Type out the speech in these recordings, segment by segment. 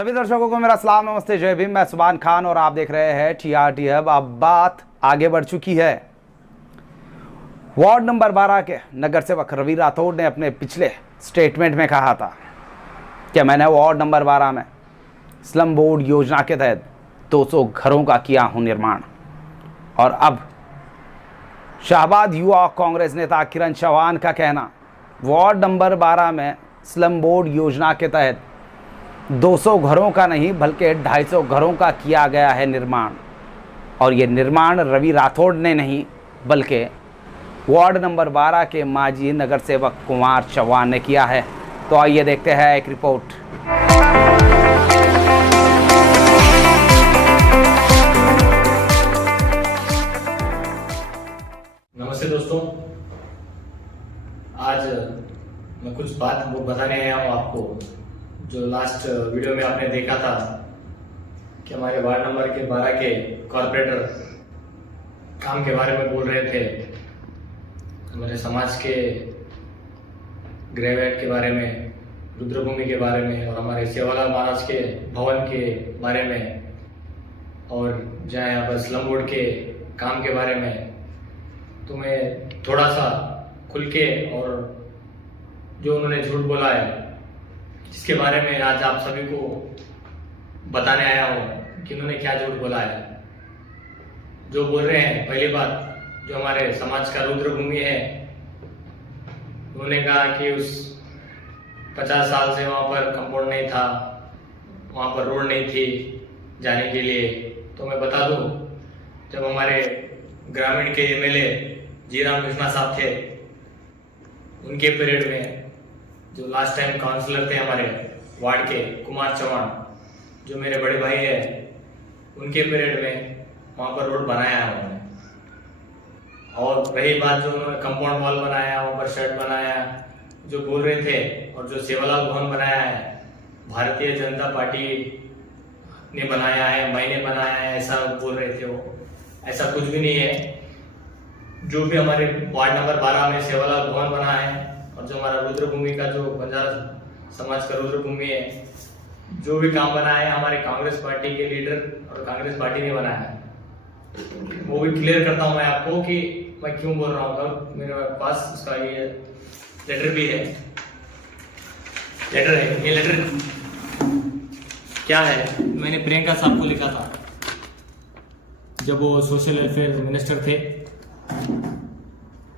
सभी दर्शकों को मेरा सलाम, नमस्ते, जय भीम। मैं सुभान खान और आप देख रहे हैं TRT हब। अब बात आगे बढ़ चुकी है। वार्ड नंबर 12 के नगर सेवक रवि राठौड़ ने अपने पिछले स्टेटमेंट में कहा था कि मैंने वार्ड नंबर 12 में स्लम बोर्ड योजना के तहत 200 घरों का किया हूं निर्माण। और अब शाहबाद युवा कांग्रेस नेता किरण चौहान का कहना, वार्ड नंबर 12 में स्लम बोर्ड योजना के तहत 200 घरों का नहीं बल्कि 250 घरों का किया गया है निर्माण। और ये निर्माण रवि राठौड़ ने नहीं बल्कि वार्ड नंबर 12 के माजी नगर सेवक कुमार चौहान ने किया है। तो आइए देखते हैं एक रिपोर्ट। नमस्ते दोस्तों, आज मैं कुछ बात बताने आया हूँ आपको। जो लास्ट वीडियो में आपने देखा था कि हमारे वार्ड नंबर के 12 के कॉर्पोरेटर काम के बारे में बोल रहे थे, हमारे समाज के ग्रेवेट के बारे में, रुद्रभूमि के बारे में और हमारे सेवालाल महाराज के भवन के बारे में और जहाँ यहाँ पर स्लम बोर्ड के काम के बारे में। तो मैं थोड़ा सा खुल के और जो उन्होंने झूठ बोला है जिसके बारे में आज आप सभी को बताने आया हूँ कि उन्होंने क्या झूठ बोला है। जो बोल रहे हैं, पहली बात, जो हमारे समाज का रुद्रभूमि है, उन्होंने कहा कि उस 50 साल से वहाँ पर कंपाउंड नहीं था, वहाँ पर रोड नहीं थी जाने के लिए। तो मैं बता दूँ, जब हमारे ग्रामीण के MLA जीराम कृष्णा साहब थे, उनके पीरियड में जो लास्ट टाइम काउंसलर थे हमारे वार्ड के कुमार चौहान, जो मेरे बड़े भाई है, उनके पीरियड में वहाँ पर रोड बनाया है उन्होंने। और रही बात जो उन्होंने कंपाउंड वॉल बनाया, वहाँ पर शर्ट बनाया, जो बोल रहे थे, और जो सेवालाल भवन बनाया है भारतीय जनता पार्टी ने बनाया है, मैंने बनाया है, ऐसा बोल रहे थे वो। ऐसा कुछ भी नहीं है। जो भी हमारे वार्ड नंबर 12 में सेवालाल भवन बना है और जो हमारा रुद्रभूमि का, जो बंजारा समाज का रुद्रभूमि है, जो भी काम बना है हमारे कांग्रेस पार्टी के लीडर और कांग्रेस पार्टी ने बनाया है। वो भी क्लियर करता हूं मैं आपको कि मैं क्यों बोल रहा हूँ। मेरे पास उसका ये लेटर भी है। ये लेटर क्या है, मैंने प्रियंका साहब को लिखा था जब वो सोशल वेलफेयर मिनिस्टर थे।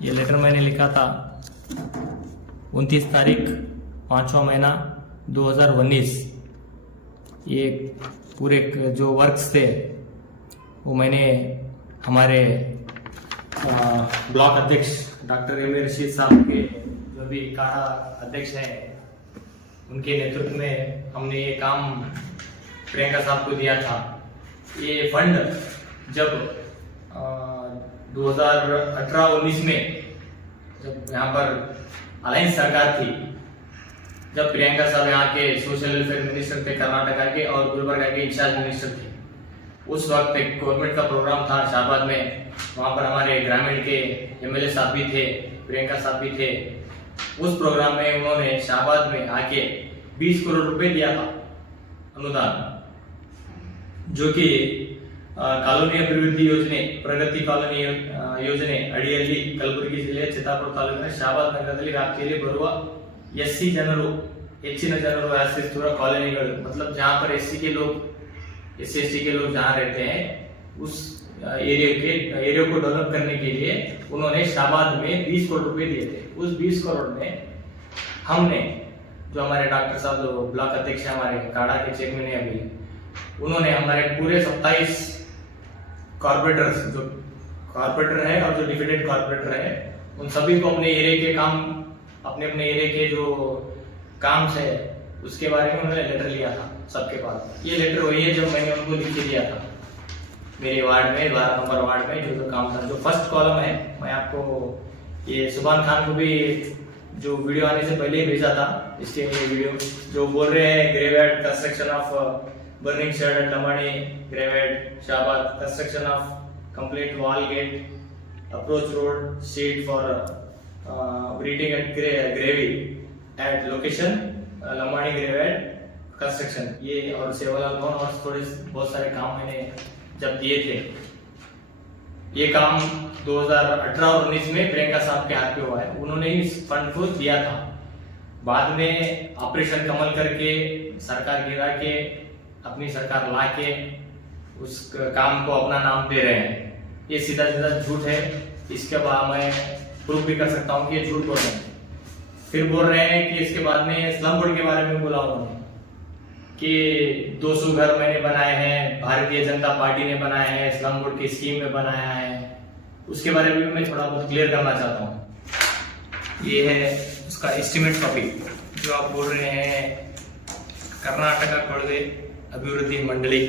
ये लेटर मैंने लिखा था 29 तारीख 5वां महीना 2019। ये पूरे जो वर्क्स थे वो मैंने हमारे ब्लॉक अध्यक्ष डॉक्टर एम रशीद साहब के, जो भी काढ़ा अध्यक्ष हैं, उनके नेतृत्व में हमने ये काम प्रियंका साहब को दिया था। ये फंड जब 2018-19 में जब यहाँ पर अलायंस सरकार थी, जब प्रियंका साहब यहाँ के सोशल वेलफेयर मिनिस्टर थे कर्नाटका के और गुलबर्गा के इंचार्ज मिनिस्टर थे, उस वक्त एक गवर्नमेंट का प्रोग्राम था शाहबाद में। वहाँ पर हमारे ग्रामीण के MLA साहब भी थे, प्रियंका साहब भी थे। उस प्रोग्राम में उन्होंने शाहबाद में आके 20 करोड़ रुपए दिया था अनुदान, जो कि ಕಾಲೋನಿ ಅಭಿವೃದ್ಧಿ ಯೋಜನೆ, ಪ್ರಗತಿ ಕಾಲೋನಿ ಯೋಜನೆ ಅಡಿಯಲ್ಲಿ ಕಲಬುರಗಿ ಜಿಲ್ಲೆಯ ಚಿತ್ತಾಪುರ ತಾಲೂಕಿನ ಶಾಹಬಾದ್ ನಗರದಲ್ಲಿ ವ್ಯಾಪ್ತಿಯಲ್ಲಿ ಬರುವ SC ಜನರು, ಹೆಚ್ಚಿನ ಜನರು ವಾಸಿಸುತ್ತಿರುವ ಕಾಲೋನಿಗಳು, मतलब जहाँ पर SC के लोग जहाँ रहते हैं, उस एरिया को डेवलप करने के लिए उन्होंने शाहबाद में 20 करोड़ रुपए दिए थे। उस 20 करोड़ में हमने, जो हमारे डॉक्टर साहब जो ब्लॉक अध्यक्ष है हमारे काढ़ा के चेयरमैन है अभी, उन्होंने हमारे पूरे 27 कॉर्पोरेटर्स, जो कॉर्पोरेटर है और जो डिफिडेंट कॉर्पोरेटर है, उन सभी को अपने एरिया के काम, अपने एरिया के जो काम है उसके बारे में उन्होंने लेटर लिया था सबके पास। ये लेटर वही है जो मैंने उनको लिख के दिया था मेरे वार्ड में, 12 नंबर वार्ड में जो काम था। जो फर्स्ट कॉलम है, मैं आपको ये सुभान खान को भी जो वीडियो आने से पहले ही भेजा था, इसके वीडियो जो बोल रहे हैं ग्रेवेट construction of burning shed at Lamani, Graveyard, Shahabad, construction of complete wall gate, approach road, seat for breeding at Gravy at location Lamani Graveyard, construction ये और सेवालाल भवन और थोड़े बहुत सारे काम मैंने जब दिए थे, ये काम 2018 और 19 में प्रियंका साहब के हाथ पे हुआ है। उन्होंने इस फंड को दिया था। बाद में ऑपरेशन कमल करके सरकार गिरा के अपनी सरकार ला के उस काम को अपना नाम दे रहे हैं। ये सीधा सीधा झूठ है। इसके बाद मैं प्रूफ भी कर सकता हूँ कि ये झूठ बोल रहे हैं। फिर बोल रहे हैं कि इसके बाद में स्लम बोर्ड के बारे में बोला उन्होंने कि 200 घर मैंने बनाए हैं, भारतीय जनता पार्टी ने बनाए हैं, स्लम बोर्ड की स्कीम में बनाया है। उसके बारे में भी मैं थोड़ा बहुत क्लियर करना चाहता हूँ। ये है उसका एस्टिमेट कॉपी जो आप बोल रहे हैं कर्नाटका कड़वे अभिवृद्धि मंडली,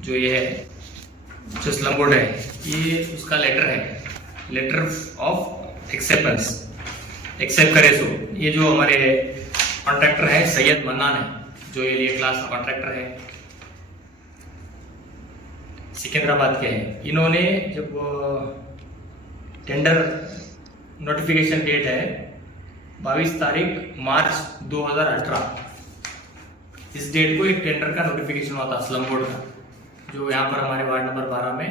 जो ये है जो स्लम बोर्ड है, ये उसका लेटर है, लेटर ऑफ एक्सेप्टेंस, एक्सेप्ट करे सो। ये जो हमारे कॉन्ट्रैक्टर है सैयद मन्नान है, जो ये लिए क्लास कॉन्ट्रैक्टर है, सिकंदराबाद के हैं। इन्होंने जब टेंडर नोटिफिकेशन डेट है 22 तारीख मार्च 2018, इस डेट को एक टेंडर का नोटिफिकेशन हुआ था स्लम बोर्ड का, जो यहाँ पर हमारे वार्ड नंबर 12 में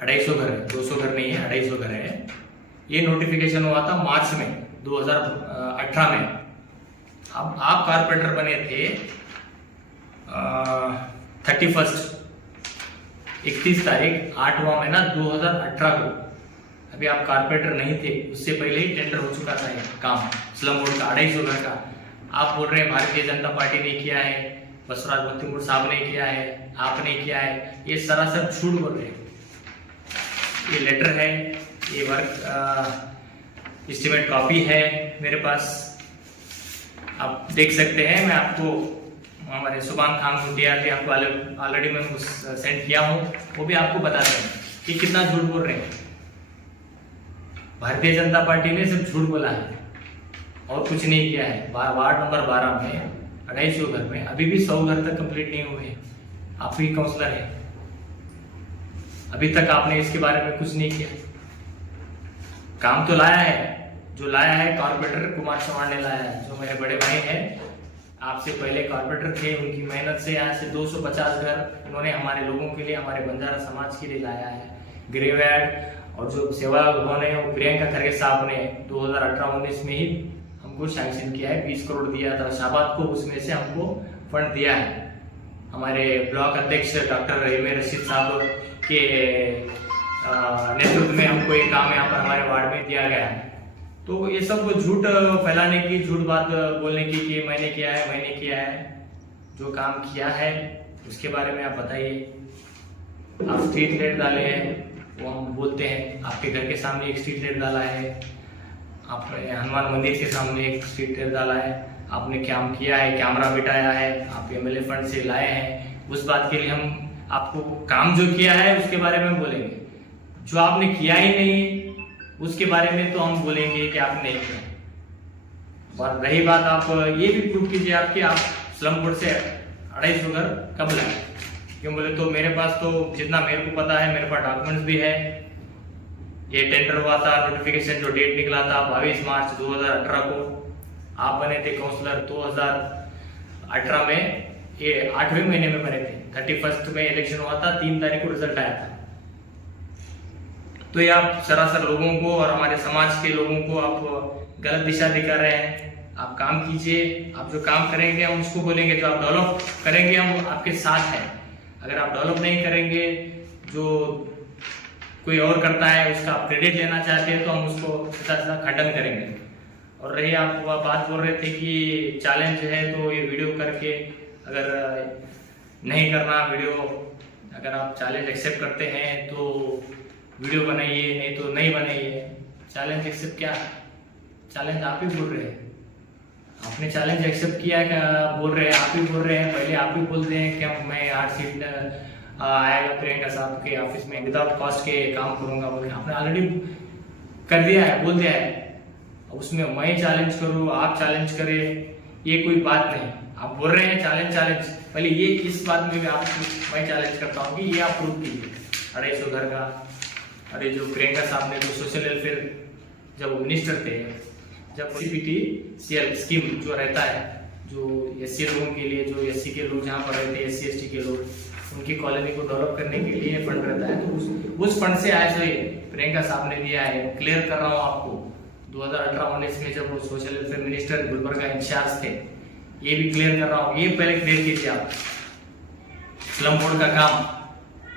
250 घर है, 200 घर नहीं है, 250 घर है। ये नोटिफिकेशन हुआ था मार्च में 2018 में। अब आप कारपेंटर बने थे 31 तारीख 8वां महीना 2018 को। अभी आप कारपेंटर नहीं थे, उससे पहले ही टेंडर हो चुका था ये काम स्लम बोर्ड का 250 घर का। आप बोल रहे हैं भारतीय जनता पार्टी ने किया है, बसवराज बत्तीपुर साहब ने किया है, आपने किया है, ये सरासर झूठ बोल रहे हैं। ये लेटर है, ये वर्क एस्टिमेट कॉपी है मेरे पास, आप देख सकते हैं। मैं आपको हमारे सुभान खान गुंडिया के आपको ऑलरेडी मैं सेंड किया हूँ, वो भी आपको बताते हैं कि कितना झूठ बोल रहे हैं। भारतीय जनता पार्टी ने सिर्फ झूठ बोला है और कुछ नहीं किया है। वार्ड नंबर 12 में 250 घर में अभी भी 100 घर तक कंप्लीट नहीं हुए। आप ही काउंसलर है, अभी तक आपने इसके बारे में कुछ नहीं किया। काम तो लाया है, जो लाया है कॉर्पोरेटर कुमार चौहान ने लाया है, जो मेरे बड़े भाई हैं, आपसे पहले कॉर्पोरेटर थे, उनकी मेहनत से यहाँ से 250 घर उन्होंने हमारे लोगों के लिए, हमारे बंजारा समाज के लिए लाया है। ग्रेवयार्ड और जो सेवा भवन है वो प्रियंका खरगे साहब ने 2018-19 में ही हमको सैंक्शन किया है, 20 करोड़ दिया था शाबाद को, उसमें से हमको फंड दिया है। हमारे ब्लॉक अध्यक्ष डॉक्टर रहीम रशीद साहब के नेतृत्व में हमको ये काम यहाँ पर हमारे वार्ड में दिया गया है। तो ये सब झूठ फैलाने की, झूठ बात बोलने की कि मैंने किया है, जो काम किया है उसके बारे में आप बताइए। आप स्ट्रीट लाइट डाले हैं, वो हम बोलते हैं, आपके घर के सामने एक स्ट्रीट लाइट डाला है, आपने हनुमान मंदिर के सामने एक स्ट्रीट लाइट डाला है, आपने काम किया है, कैमरा बिठाया है, आप एमएलए फंड से लाए हैं। उस बात के लिए हम आपको काम जो किया है उसके बारे में बोलेंगे, जो आपने किया ही नहीं उसके बारे में तो हम बोलेंगे कि आपने नहीं किया। और रही बात, आप ये भी प्रूव कीजिए आपके आप स्लम बोर्ड से 250 घर कब लाए, क्यों बोले तो मेरे पास तो जितना मेरे को पता है, मेरे पास डॉक्यूमेंट्स भी है। ये टेंडर हुआ था, नोटिफिकेशन जो डेट निकला था 22 मार्च 2018 को, आप बने थे काउंसलर 2018 में, ये 8वें महीने में बने थे। 31 में इलेक्शन हुआ था, 3 तारीख को रिजल्ट आया था। तो ये आप सरासर लोगों को और हमारे समाज के लोगों को आप गलत दिशा दिखा रहे हैं। आप काम कीजिए, आप जो काम करेंगे हम उसको बोलेंगे, जो आप डेवलप करेंगे हम आपके साथ हैं। अगर आप डेवलप नहीं करेंगे, जो कोई और करता है उसका आप क्रेडिट लेना चाहते हैं, तो हम उसको सीधा सीधा खंडन करेंगे। और रही आप बात बोल रहे थे कि चैलेंज है, तो ये वीडियो करके अगर नहीं करना वीडियो, अगर आप चैलेंज एक्सेप्ट करते हैं तो वीडियो बनाइए, नहीं तो नहीं बनाइए। चैलेंज एक्सेप्ट क्या, चैलेंज आप ही बोल रहे हैं, आपने चैलेंज एक्सेप्ट किया क्या बोल रहे हैं, आप ही बोल रहे हैं। पहले आप ही बोलते हैं कि मैं 8 सीट आएगा प्रियंका साहब के ऑफिस में विदाउट कॉस्ट के काम करूंगा बोल रहे हैं। आपने ऑलरेडी कर दिया है, बोल दिया है। उसमें मैं चैलेंज करूँ, आप चैलेंज करें, ये कोई बात नहीं। आप बोल रहे हैं चैलेंज, पहले ये इस बात में भी आप मैं चैलेंज करता हूँ कि ये आप प्रूव कीजिए 250 घर का। अरे जो प्रियंका साहब ने जो सोशल वेलफेयर जब वो मिनिस्टर थे, जब CPT CL स्कीम जो रहता है जो एससी लोगों के लिए, जो एससी के लोग जहाँ पर रहते हैं, एससी एसटी के लोग, उनकी कॉलोनी को डेवलप करने के लिए फंड रहता है। तो उस फंड से आज प्रियंका साहब ने दिया है। क्लियर कर रहा हूँ आपको, 2018-19 में जब वो social welfare minister Gulbarga incharge थे, ये भी क्लियर कर रहा हूँ, ये पहले क्लियर कीजिए आप। स्लम बोर्ड का काम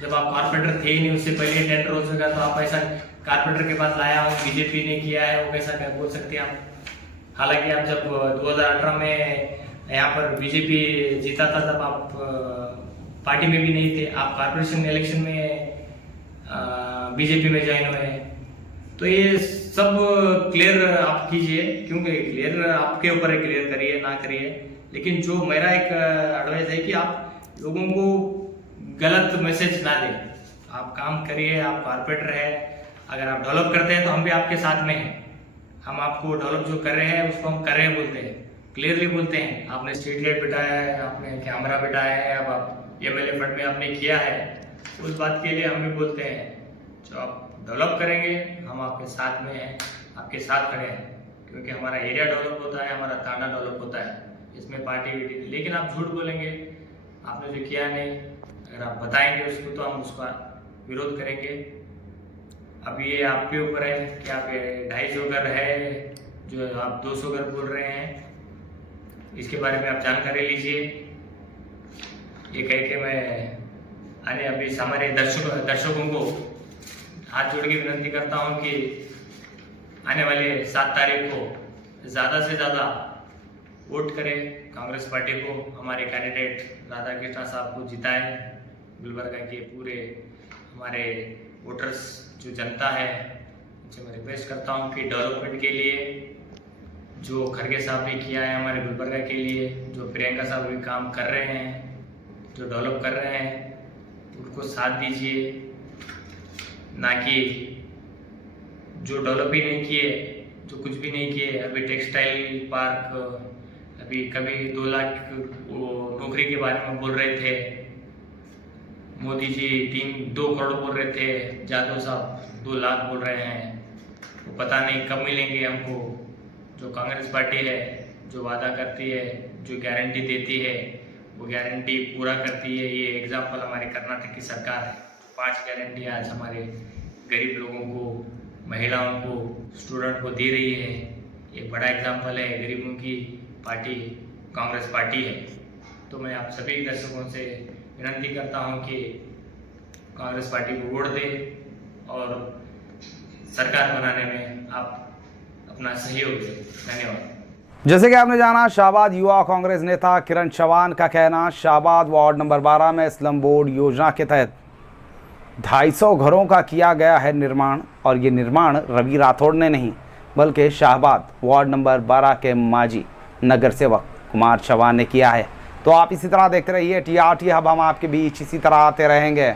जब आप कारपेंटर थे ही नहीं, उससे पहले टेंडर हो चुका, तो आप ऐसा कारपेंटर के पास लाया हूँ, बीजेपी ने किया है, वो कैसा क्या बोल सकते हैं आप। हालांकि आप जब 2018 में यहाँ पर बीजेपी जीता था, तब आप पार्टी में भी नहीं थे, आप कॉर्पोरेशन इलेक्शन में बीजेपी में ज्वाइन हुए हैं। तो ये सब क्लियर आप कीजिए, क्योंकि क्लियर आपके ऊपर है, क्लियर करिए ना करिए। लेकिन जो मेरा एक एडवाइस है कि आप लोगों को गलत मैसेज ना दें। आप काम करिए, आप कॉर्पोरेटर है, अगर आप डेवलप करते हैं तो हम भी आपके साथ में हैं। हम आपको डेवलप जो कर रहे हैं उसको हम कर रहे हैं बोलते हैं, क्लियरली बोलते हैं। आपने स्ट्रीट लाइट बिठाया है, आपने कैमरा बिठाया है, अब आप एमएलए फंड में आपने किया है, उस बात के लिए हम भी बोलते हैं जो आप डेवलप करेंगे हम आपके साथ में हैं, आपके साथ खड़े हैं। क्योंकि हमारा एरिया डेवलप होता है, हमारा थाना डेवलप होता है, इसमें पार्टी वीटी। लेकिन आप झूठ बोलेंगे, आपने जो किया नहीं, अगर आप बताएंगे उसको तो हम उसका विरोध करेंगे। अब ये आपके ऊपर है कि आप 250 घर है जो आप 200 घर बोल रहे हैं, इसके बारे में आप जानकारी लीजिए। ये कह के मैं आने अभी हमारे दर्शकों को हाथ जोड़ के विनती करता हूं कि आने वाले 7 तारीख को ज़्यादा से ज़्यादा वोट करें कांग्रेस पार्टी को, हमारे कैंडिडेट राधा कृष्णा साहब को जिताएं। गुलबर्गा के पूरे हमारे वोटर्स जो जनता है, उनसे मैं रिक्वेस्ट करता हूं कि डेवलपमेंट के लिए जो खड़गे साहब ने किया है हमारे गुलबर्गा के लिए, जो प्रियंका साहब भी काम कर रहे हैं, जो डेवलप कर रहे हैं, उनको साथ दीजिए। ना कि जो डेवलप ही नहीं किए, जो कुछ भी नहीं किए। अभी टेक्सटाइल पार्क, अभी कभी 2 लाख नौकरी के बारे में बोल रहे थे मोदी जी, 2 करोड़ बोल रहे थे, जादव साहब 2 लाख बोल रहे हैं। वो पता नहीं कब मिलेंगे हमको। जो कांग्रेस पार्टी है, जो वादा करती है, जो गारंटी देती है, वो गारंटी पूरा करती है। ये एग्जाम्पल हमारे कर्नाटक की सरकार है, 5 गारंटी आज हमारे गरीब लोगों को, महिलाओं को, स्टूडेंट को दे रही है। ये बड़ा एग्जाम्पल है, गरीबों की पार्टी कांग्रेस पार्टी है। तो मैं आप सभी दर्शकों से विनती करता हूं कि कांग्रेस पार्टी को वोट दें और सरकार बनाने में आप अपना सहयोग दें। धन्यवाद। जैसे कि आपने जाना, शाहबाद युवा कांग्रेस नेता किरण चौहान का कहना, शाहबाद वार्ड नंबर 12 में स्लम बोर्ड योजना के तहत 250 घरों का किया गया है निर्माण। और ये निर्माण रवि राठौड़ ने नहीं, बल्कि शाहबाद वार्ड नंबर 12 के माजी नगर सेवक कुमार चौहान ने किया है। तो आप इसी तरह देखते रहिए TRT हब, हम आपके बीच इसी तरह आते रहेंगे।